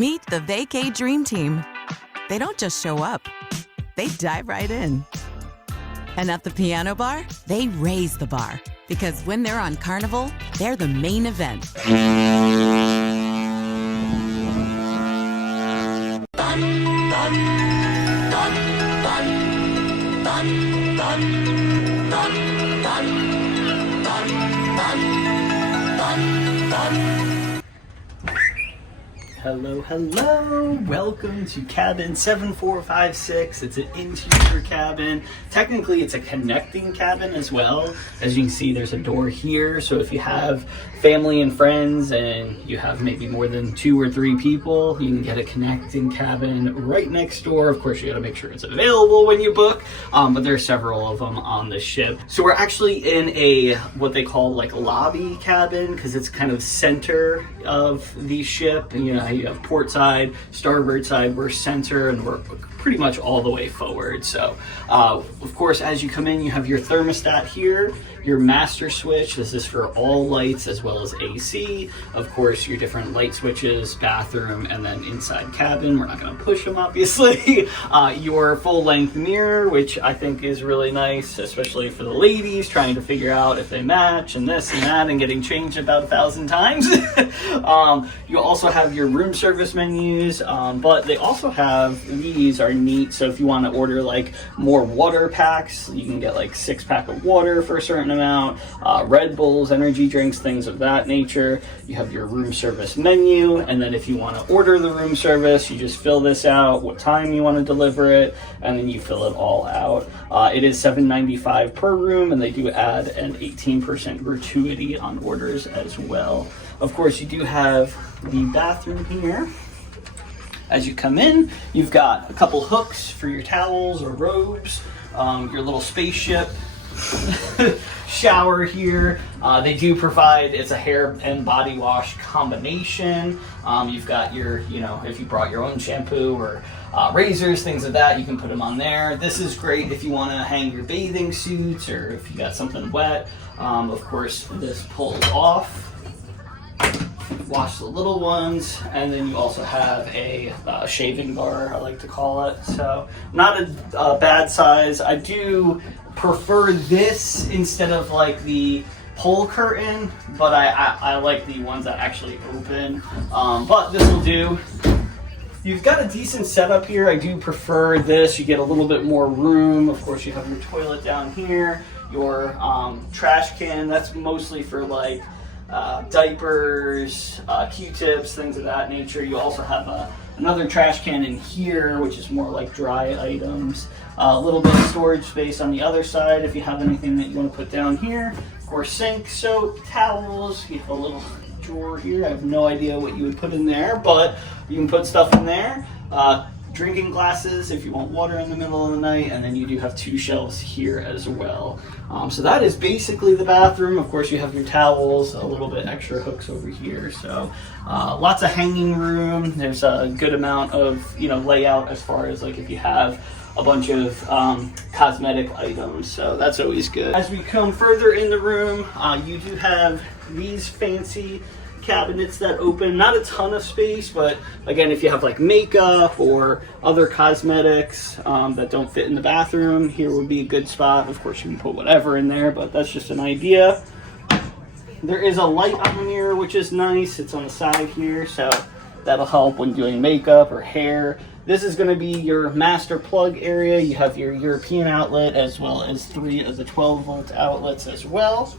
Meet the Vacay Dream Team. They don't just show up, they dive right in. And at the piano bar, they raise the bar. Because when they're on Carnival, they're the main event. Hello, hello! Welcome to cabin 7456. It's an interior cabin. Technically, it's a connecting cabin as well. As you can see, there's a door here. So if you have family and friends and you have maybe more than 2 or 3 people, you can get a connecting cabin right next door. Of course, you gotta make sure it's available when you book, but there are several of them on the ship. So we're actually in a, what they call like lobby cabin, because it's kind of center of the ship. You know, you have port side, starboard side, we're center, and we're pretty much all the way forward. So of course, as you come in, you have your thermostat here, your master switch. This is for all lights as well as AC. Of course, your different light switches, bathroom, and then inside cabin. We're not going to push them, obviously. Your full length mirror, which I think is really nice, especially for the ladies trying to figure out if they match and this and that and getting changed about 1,000 times. You also have your room service menus, but they also have, these are neat. So if you want to order like more water packs, you can get like 6-pack of water for a certain amount, Red Bulls, energy drinks, things of that nature. You have your room service menu, and then if you want to order the room service, you just fill this out, what time you want to deliver it, and then you fill it all out. It is $7.95 per room, and they do add an 18% gratuity on orders as well. Of course, you do have the bathroom here. As you come in, you've got a couple hooks for your towels or robes, your little spaceship shower here. They do provide, it's a hair and body wash combination. You've got your, you know, if you brought your own shampoo or razors, things of that, you can put them on there. This is great if you want to hang your bathing suits or if you got something wet. Of course, this pulls off. Wash the little ones, and then you also have a shaving bar, I like to call it. So not a bad size. I do prefer this instead of like the pull curtain, but I like the ones that actually open. But this will do. You've got a decent setup here. I do prefer this. You get a little bit more room. Of course, you have your toilet down here, your trash can. That's mostly for like diapers, Q-tips, things of that nature. You also have another trash can in here, which is more like dry items. A little bit of storage space on the other side if you have anything that you want to put down here. Of course, sink, soap, towels. You have a little drawer here. I have no idea what you would put in there, but you can put stuff in there. Drinking glasses if you want water in the middle of the night, and then you do have 2 shelves here as well. So that is basically the bathroom. Of course, you have your towels, a little bit extra hooks over here. So lots of hanging room. There's a good amount of, you know, layout as far as like if you have a bunch of cosmetic items. So that's always good. As we come further in the room, you do have these fancy cabinets that open. Not a ton of space, but again, if you have like makeup or other cosmetics that don't fit in the bathroom, here would be a good spot. Of course, you can put whatever in there, but that's just an idea. There is a light on here, which is nice. It's on the side here, so that'll help when doing makeup or hair. This is going to be your master plug area. You have your European outlet as well as 3 of the 12-volt outlets as well.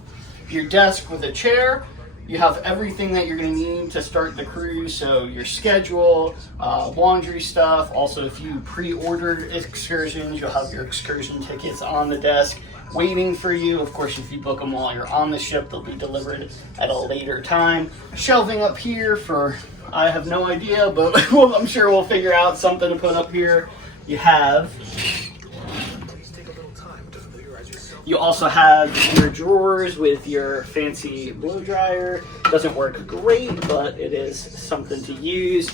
Your desk with a chair. You have everything that you're going to need to start the cruise, so your schedule, laundry stuff. Also, if you pre-ordered excursions, you'll have your excursion tickets on the desk waiting for you. Of course, if you book them while you're on the ship, they'll be delivered at a later time. Shelving up here for, I have no idea, but I'm sure we'll figure out something to put up here. You also have your drawers with your fancy blow dryer. Doesn't work great, but it is something to use.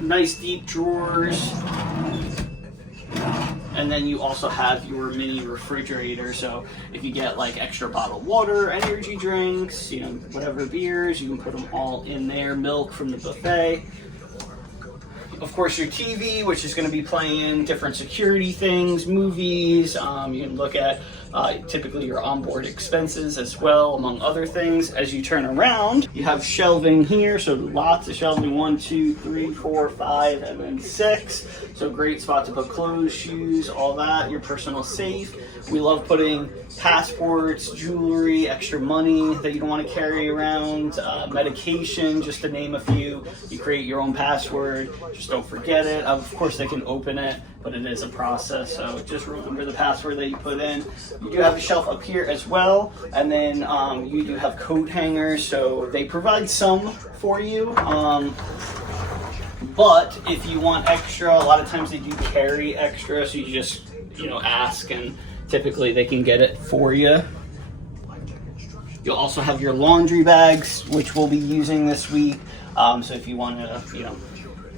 Nice deep drawers. And then you also have your mini refrigerator. So if you get like extra bottled water, energy drinks, you know, whatever beers, you can put them all in there. Milk from the buffet. Of course, your TV, which is going to be playing different security things, movies. You can look at typically your onboard expenses as well, among other things. As you turn around, you have shelving here, so lots of shelving, 1, 2, 3, 4, 5, and then 6. So great spot to put clothes, shoes, all that, your personal safe. We love putting passports, jewelry, extra money that you don't want to carry around, medication, just to name a few. You create your own password, just don't forget it. Of course, they can open it, but it is a process, so just remember the password that you put in. You do have a shelf up here as well, and then you do have coat hangers, so they provide some for you. But if you want extra, a lot of times they do carry extra, so you just, ask, and typically they can get it for you. You'll also have your laundry bags, which we'll be using this week. So if you want to,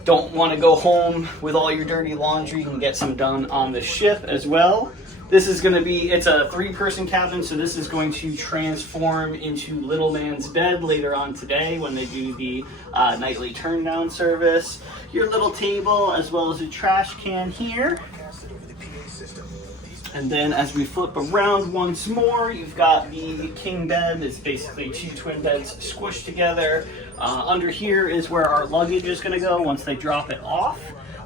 don't want to go home with all your dirty laundry, you can get some done on the ship as well. This is going to be, it's a 3-person cabin, so this is going to transform into Little Man's Bed later on today when they do the nightly turn down service. Your little table, as well as a trash can here. And then as we flip around once more, you've got the king bed. It's basically 2 twin beds squished together. Under here is where our luggage is going to go once they drop it off.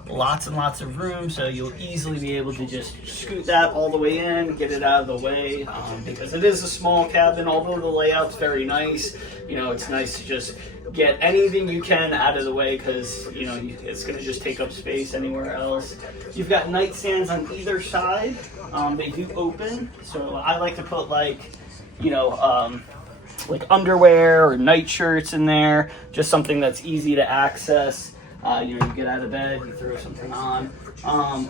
Lots and lots of room, so you'll easily be able to just scoot that all the way in, get it out of the way, because it is a small cabin. Although the layout's very nice, it's nice to just get anything you can out of the way, because it's going to just take up space anywhere else. You've got nightstands on either side. They do open, so I like to put like underwear or night shirts in there, just something that's easy to access. You get out of bed, you throw something on.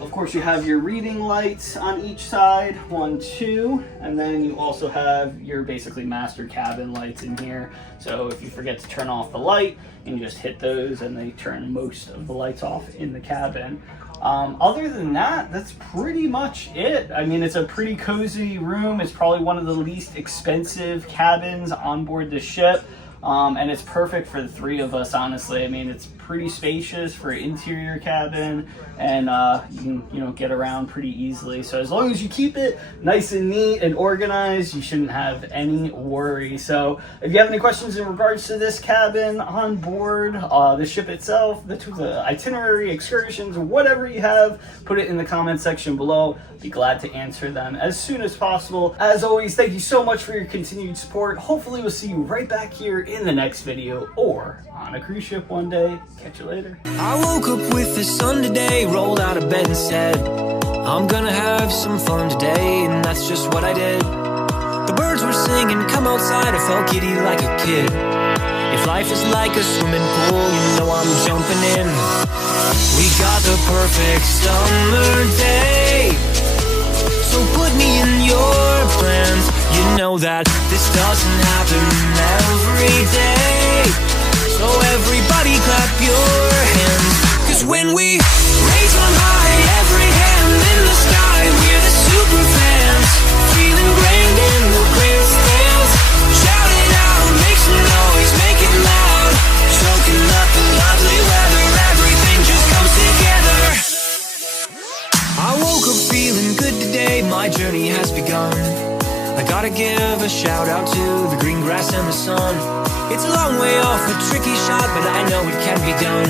Of course, you have your reading lights on each side, 1, 2, and then you also have your basically master cabin lights in here. So if you forget to turn off the light, you can just hit those and they turn most of the lights off in the cabin. Other than that, that's pretty much it. I mean, it's a pretty cozy room. It's probably one of the least expensive cabins on board the ship. And it's perfect for the 3 of us, honestly. I mean, it's pretty spacious for an interior cabin, and you can get around pretty easily. So as long as you keep it nice and neat and organized, you shouldn't have any worry. So if you have any questions in regards to this cabin on board, the ship itself, the itinerary, excursions, whatever you have, put it in the comment section below. Be glad to answer them as soon as possible. As always, thank you so much for your continued support. Hopefully we'll see you right back here in the next video or on a cruise ship one day. Catch you later. I woke up with the sun today, rolled out of bed and said, I'm gonna have some fun today, and that's just what I did. The birds were singing, come outside, I felt giddy like a kid. If life is like a swimming pool, I'm jumping in. We got the perfect summer day, so put me in your plans. You know that this doesn't happen every day, so everybody clap your hands. Cause when we raise on high, every hand in the sky, we're the super fans, feeling grand in the grandstands. Shout it out, make some noise, make it loud, soaking up the lovely weather, everything just comes together. I woke up feeling good today, my journey has begun. I gotta give a shout out to the green grass and the sun. It's a long way off, a tricky shot, but I know it can be done.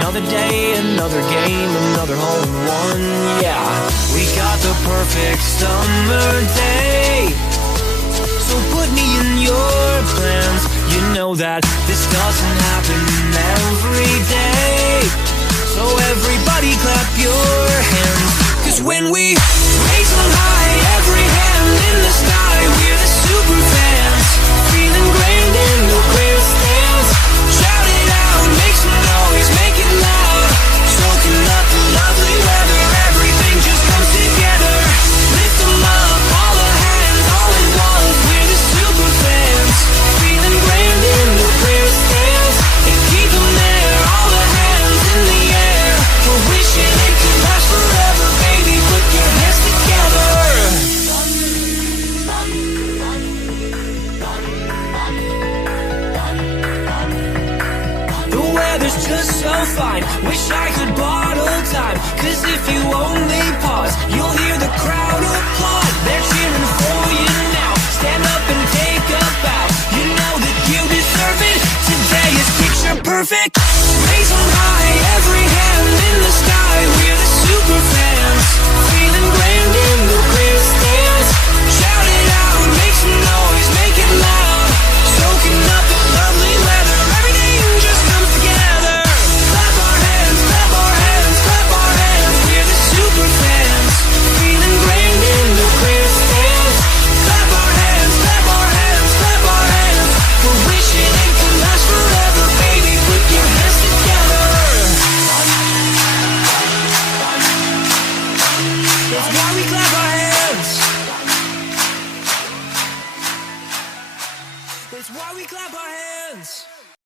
Another day, another game, another hole in one. Yeah, we got the perfect summer day, so put me in your plans. You know that this doesn't happen every day, so everybody clap your hands. Cause when we raise on high, every hand in the sky, we're the super fans, feeling grand in the grandstands. Shout it out, make some noise, make it loud, soaking up the lovely weather, everything just comes together. Lift them up, all the hands, all at once, we're the super fans, feeling grand in the grandstands. And keep them there, all the hands in the air, we're wishing it could last forever, baby, put your hands so fine. Wish I could bottle time, 'cause if you only pause, you'll hear the crowd applaud. They're cheering for you now. Stand up and take a bow. You know that you deserve it. Today is picture perfect.